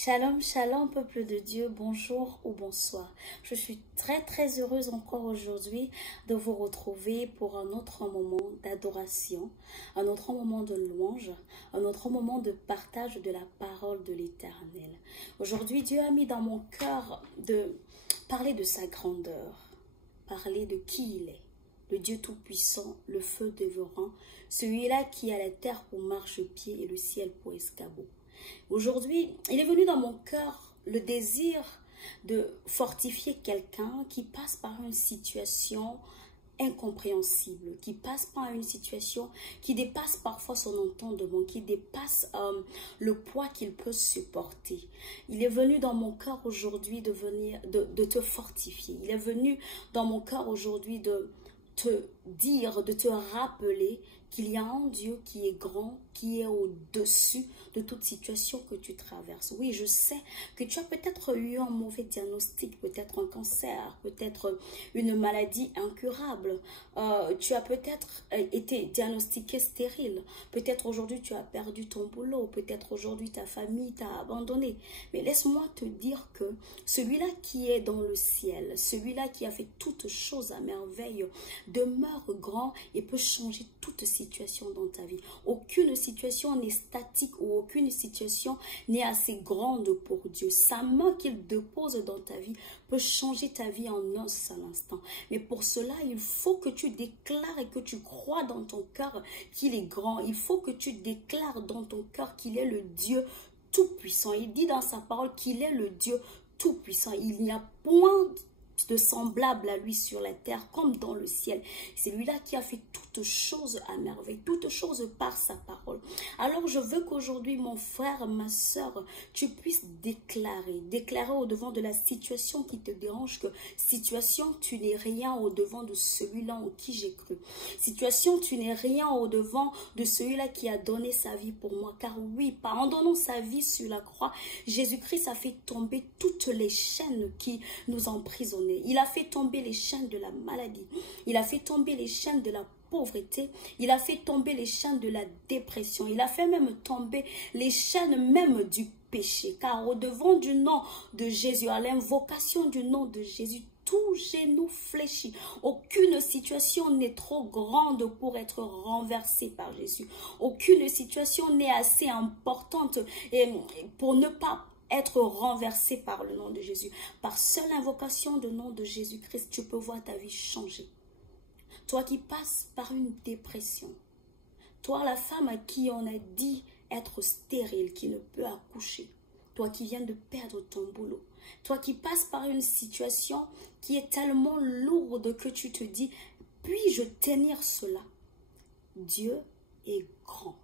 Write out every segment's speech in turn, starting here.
Shalom, shalom, peuple de Dieu, bonjour ou bonsoir. Je suis très heureuse encore aujourd'hui de vous retrouver pour un autre moment d'adoration, un autre moment de louange, un autre moment de partage de la parole de l'Éternel. Aujourd'hui, Dieu a mis dans mon cœur de parler de sa grandeur, parler de qui il est. Le Dieu Tout-Puissant, le feu dévorant, celui-là qui a la terre pour marchepied et le ciel pour escabeau. Aujourd'hui, il est venu dans mon cœur le désir de fortifier quelqu'un qui passe par une situation incompréhensible, qui passe par une situation qui dépasse parfois son entendement, qui dépasse le poids qu'il peut supporter. Il est venu dans mon cœur aujourd'hui de te fortifier. Il est venu dans mon cœur aujourd'hui de te dire, de te rappeler qu'il y a un Dieu qui est grand, qui est au-dessus de toute situation que tu traverses. Oui, je sais que tu as peut-être eu un mauvais diagnostic, peut-être un cancer, peut-être une maladie incurable. Tu as peut-être été diagnostiqué stérile. Peut-être aujourd'hui tu as perdu ton boulot. Peut-être aujourd'hui ta famille t'a abandonné. Mais laisse-moi te dire que celui-là qui est dans le ciel, celui-là qui a fait toutes choses à merveille, demeure grand et peut changer toute situation dans ta vie. Aucune situation n'est statique ou aucune situation n'est assez grande pour Dieu. Sa main qu'il dépose dans ta vie peut changer ta vie en un seul instant. Mais pour cela, il faut que tu déclares et que tu crois dans ton cœur qu'il est grand. Il faut que tu déclares dans ton cœur qu'il est le Dieu Tout-Puissant. Il dit dans sa parole qu'il est le Dieu Tout-Puissant. Il n'y a point de semblable à lui sur la terre comme dans le ciel. C'est lui-là qui a fait toutes choses à merveille, toutes choses par sa parole. Alors je veux qu'aujourd'hui, mon frère, ma soeur, tu puisses déclarer au devant de la situation qui te dérange que situation, tu n'es rien au devant de celui-là en qui j'ai cru. Situation, tu n'es rien au devant de celui-là qui a donné sa vie pour moi. Car oui, en donnant sa vie sur la croix, Jésus-Christ a fait tomber toutes les chaînes qui nous emprisonnaient. Il a fait tomber les chaînes de la maladie. Il a fait tomber les chaînes de la pauvreté. Il a fait tomber les chaînes de la dépression. Il a fait même tomber les chaînes même du péché. Car au devant du nom de Jésus, à l'invocation du nom de Jésus, tout genou fléchit. Aucune situation n'est trop grande pour être renversée par Jésus. Aucune situation n'est assez importante pour ne pas être renversé par le nom de Jésus. Par seule invocation du nom de Jésus-Christ, tu peux voir ta vie changer. Toi qui passes par une dépression, toi la femme à qui on a dit être stérile, qui ne peut accoucher, toi qui viens de perdre ton boulot, toi qui passes par une situation qui est tellement lourde que tu te dis, puis-je tenir cela? Dieu est grand.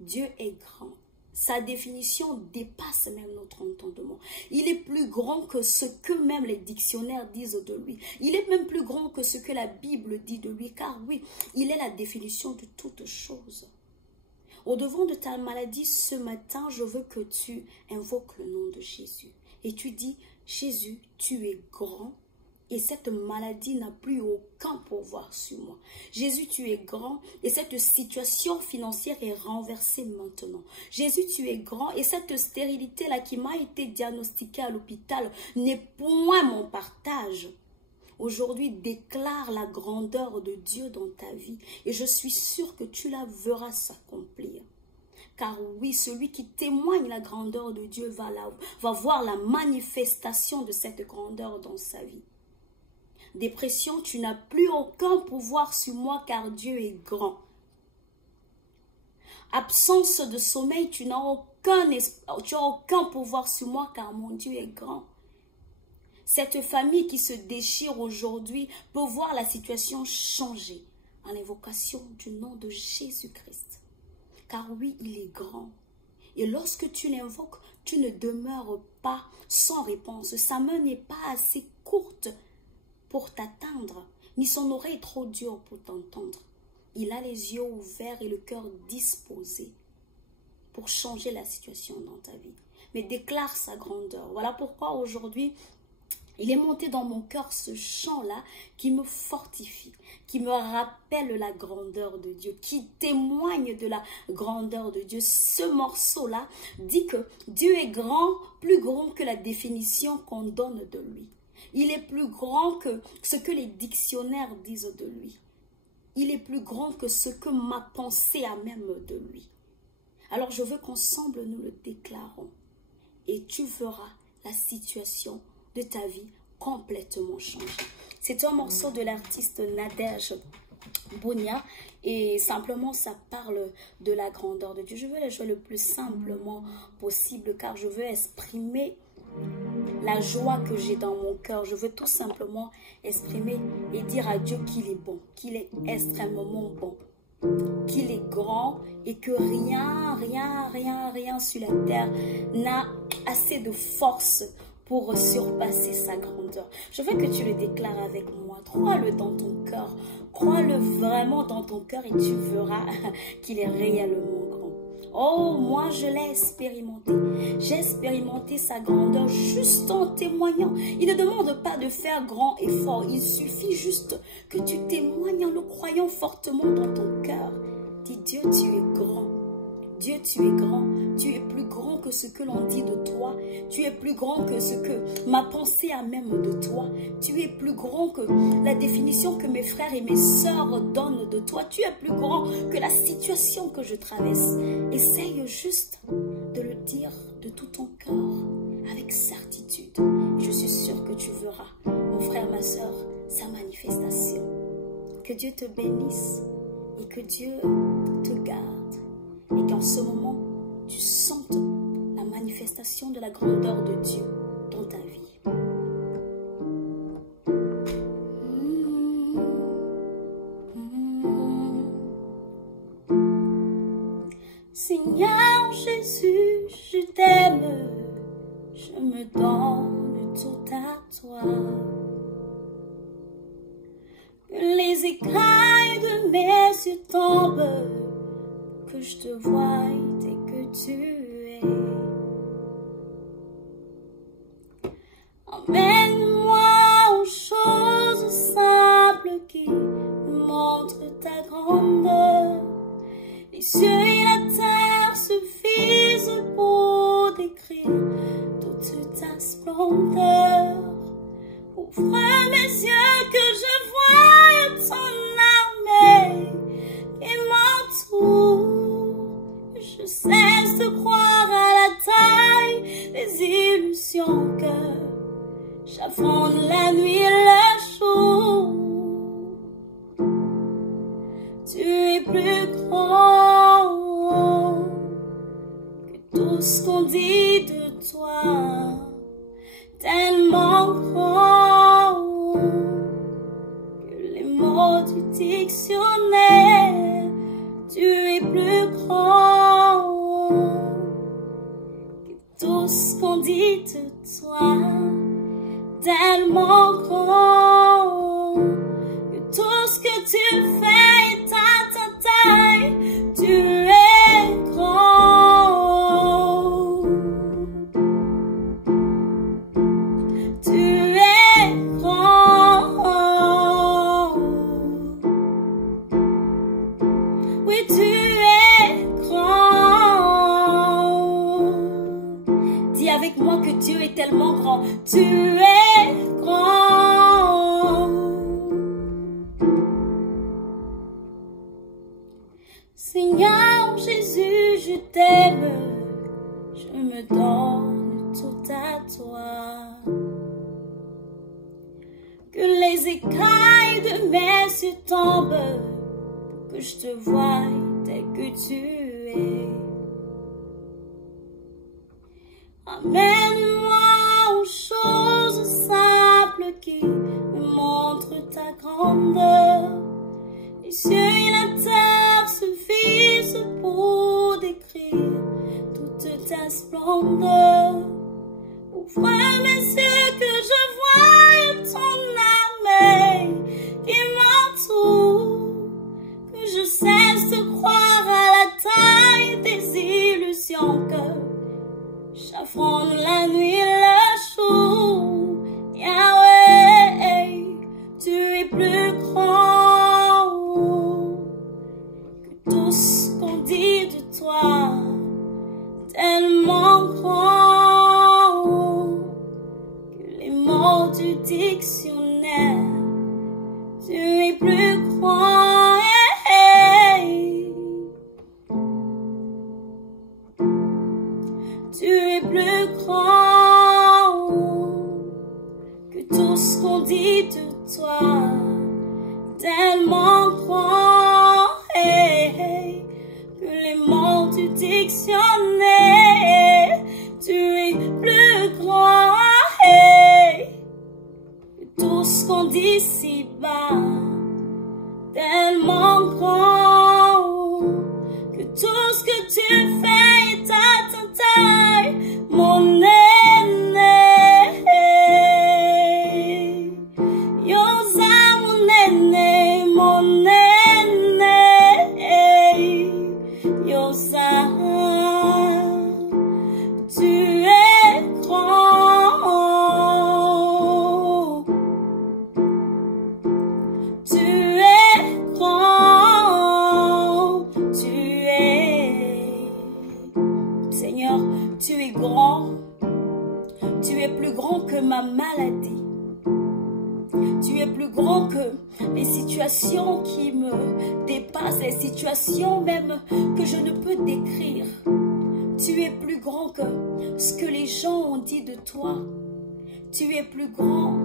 Dieu est grand. Sa définition dépasse même notre entendement. Il est plus grand que ce que même les dictionnaires disent de lui. Il est même plus grand que ce que la Bible dit de lui. Car oui, il est la définition de toutes choses. Au devant de ta maladie ce matin, je veux que tu invoques le nom de Jésus. Et tu dis, Jésus, tu es grand. Et cette maladie n'a plus aucun pouvoir sur moi. Jésus, tu es grand et cette situation financière est renversée maintenant. Jésus, tu es grand et cette stérilité-là qui m'a été diagnostiquée à l'hôpital n'est point mon partage. Aujourd'hui, déclare la grandeur de Dieu dans ta vie et je suis sûre que tu la verras s'accomplir. Car oui, celui qui témoigne la grandeur de Dieu va voir la manifestation de cette grandeur dans sa vie. Dépression, tu n'as plus aucun pouvoir sur moi car Dieu est grand. Absence de sommeil, tu n'as aucun pouvoir sur moi car mon Dieu est grand. Cette famille qui se déchire aujourd'hui peut voir la situation changer en l'évocation du nom de Jésus-Christ. Car oui, il est grand. Et lorsque tu l'invoques, tu ne demeures pas sans réponse. Sa main n'est pas assez courte pour t'atteindre, ni son oreille trop dure pour t'entendre. Il a les yeux ouverts et le cœur disposé pour changer la situation dans ta vie. Mais déclare sa grandeur. Voilà pourquoi aujourd'hui, Il est monté dans mon cœur ce chant-là qui me fortifie, qui me rappelle la grandeur de Dieu, qui témoigne de la grandeur de Dieu. Ce morceau-là dit que Dieu est grand, plus grand que la définition qu'on donne de lui. Il est plus grand que ce que les dictionnaires disent de lui. Il est plus grand que ce que ma pensée a même de lui. Alors je veux qu'ensemble nous le déclarons. Et tu verras la situation de ta vie complètement changée. C'est un morceau de l'artiste Nadège Bonia et simplement ça parle de la grandeur de Dieu. Je veux le jouer le plus simplement possible car je veux exprimer la joie que j'ai dans mon cœur. Je veux tout simplement exprimer et dire à Dieu qu'il est bon, qu'il est extrêmement bon, qu'il est grand et que rien sur la terre n'a assez de force pour surpasser sa grandeur. Je veux que tu le déclares avec moi. Crois-le dans ton cœur. Crois-le vraiment dans ton cœur et tu verras qu'il est réellement grand. Oh, moi je l'ai expérimenté. J'ai expérimenté sa grandeur juste en témoignant. Il ne demande pas de faire grand effort. Il suffit juste que tu témoignes en le croyant fortement dans ton cœur. Dis Dieu, tu es grand. Dieu, tu es grand. Tu es plus grand que ce que l'on dit de toi. Tu es plus grand que ce que ma pensée a même de toi. Tu es plus grand que la définition que mes frères et mes sœurs donnent de toi. Tu es plus grand que la situation que je traverse. Essaye juste de le dire de tout ton cœur, avec certitude. Je suis sûre que tu verras, mon frère, ma sœur, sa manifestation. Que Dieu te bénisse et que Dieu te garde. Et qu'en ce moment, tu sentes la manifestation de la grandeur de Dieu dans ta vie. Seigneur Jésus, je t'aime, je me donne tout à toi. Que les écailles de mes yeux tombent, que je te voie dès que tu es. Emmène-moi aux choses simples qui me montrent ta grandeur. Les cieux et la terre suffisent pour décrire toute ta splendeur. Ouvre mes yeux que je voie ton armée qui m'entoure. Je cesse de croire à la taille des illusions que j'affronte la nuit et le jour. Tu es plus grand que tout ce qu'on dit de toi, tellement grand que les mots du dictionnaire. Tu es plus grand que tout ce qu'on dit de toi, tellement grand que tout ce que tu fais est à ta taille. Tu es grand, tu es grand. Oui, tu es grand. Dis avec moi que Dieu est tellement grand. Tu es grand. Seigneur Jésus, je t'aime. Je me donne tout à toi. Que les écailles de mes yeux tombent, que je te voie tel que tu es. Amène-moi aux choses simples qui me montrent ta grandeur. Les cieux et la terre suffisent pour décrire toute ta splendeur. Ouvre mes yeux que je voie ton armée qui m'entoure. Que je cesse de croire à la taille des illusions que j'affronte la nuit et le jour. grand que les mots du dictionnaire. Tu es plus grand. Tu es plus grand que tout ce qu'on dit de toi. Tellement grand que les mots du dictionnaire. Tu es plus grand que tout ce qu'on dit si bas. Tellement grand que tout ce que tu fais est à ta taille, mon aîné. Yosa, mon aîné, mon aîné. Yosa, tu es grand. Tu es grand. Tu es... Seigneur, tu es grand. Tu es plus grand que ma maladie. Tu es plus grand que les situations qui me dépassent, les situations même que je ne peux décrire. Tu es plus grand que ce que les gens ont dit de toi. Tu es plus grand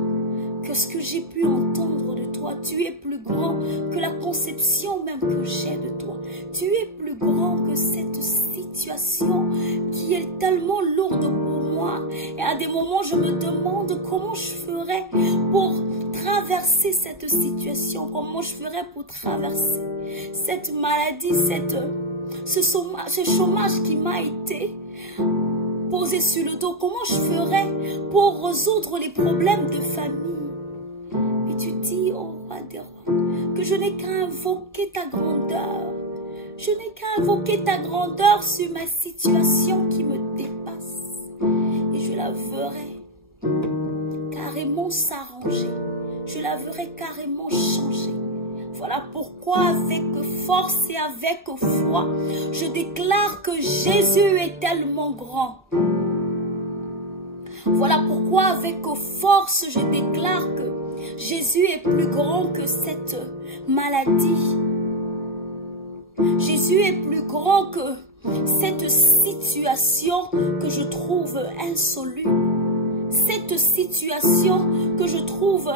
que ce que j'ai pu entendre de toi. Tu es plus grand que la conception même que j'ai de toi. Tu es plus grand que cette situation qui est tellement lourde pour moi. Et à des moments, je me demande comment je ferais pour traverser cette situation. Comment je ferais pour traverser cette maladie, ce chômage qui m'a été posé sur le dos. Comment je ferais pour résoudre les problèmes de famille. Mais tu dis, oh roi des rois, que je n'ai qu'à invoquer ta grandeur. Je n'ai qu'à invoquer ta grandeur sur ma situation qui me dépasse. Et je la verrai carrément s'arranger. Je la verrai carrément changer. Voilà pourquoi avec force et avec foi, je déclare que Jésus est tellement grand. Voilà pourquoi avec force, je déclare que Jésus est plus grand que cette maladie. Jésus est plus grand que cette situation que je trouve insoluble. Cette situation que je trouve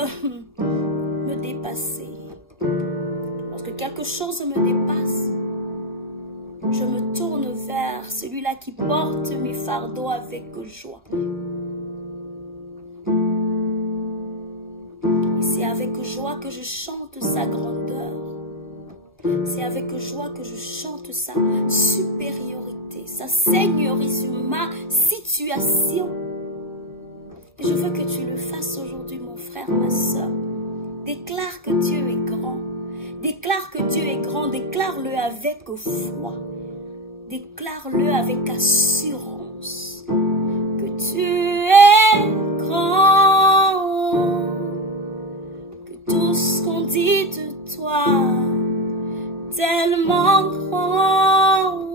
me dépasser. Lorsque quelque chose me dépasse, je me tourne vers celui-là qui porte mes fardeaux avec joie. Et c'est avec joie que je chante sa grandeur. C'est avec joie que je chante sa supériorité, sa seigneurie sur ma situation. Et je veux que tu le fasses aujourd'hui, mon frère, ma soeur. Déclare que Dieu est grand. Déclare que Dieu est grand. Déclare-le avec foi. Déclare-le avec assurance. Que tu es grand. Que tout ce qu'on dit de toi, tellement grand.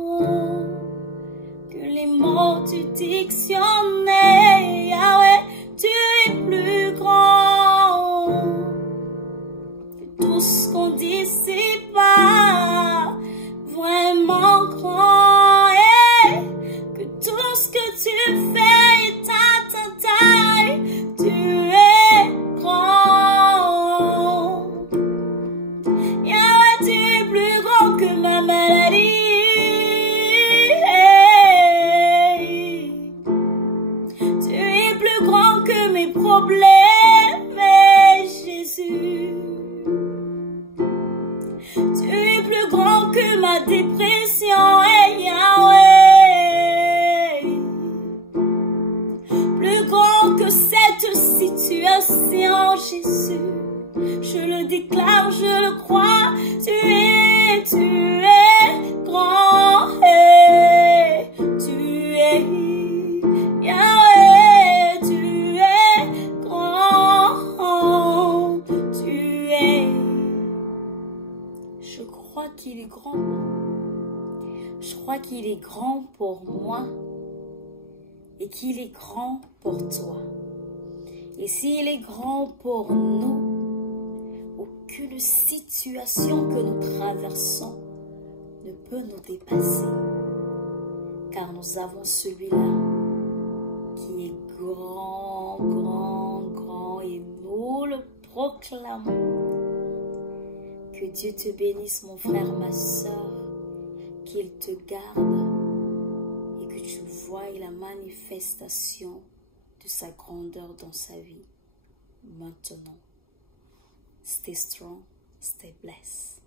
Que les mots du dictionnaire, Yahweh, tu es plus grand que tout ce qu'on dit si bas, vraiment grand, et que tout ce que tu fais est à ta taille, tu es grand. Yahweh, tu es plus grand que ma maladie. Problème, Jésus. Tu es plus grand que ma dépression, Yahweh. Plus grand que cette situation, Jésus. Je le déclare, je le crois. Tu es grand. Tu es Yahweh. Je crois qu'il est grand. Je crois qu'il est grand pour moi. et qu'il est grand pour toi. Et s'il est grand pour nous, aucune situation que nous traversons ne peut nous dépasser, car nous avons celui-là qui est grand, grand, grand, et nous le proclamons. Que Dieu te bénisse, mon frère, ma soeur, qu'il te garde et que tu voies la manifestation de sa grandeur dans sa vie maintenant. Stay strong, stay blessed.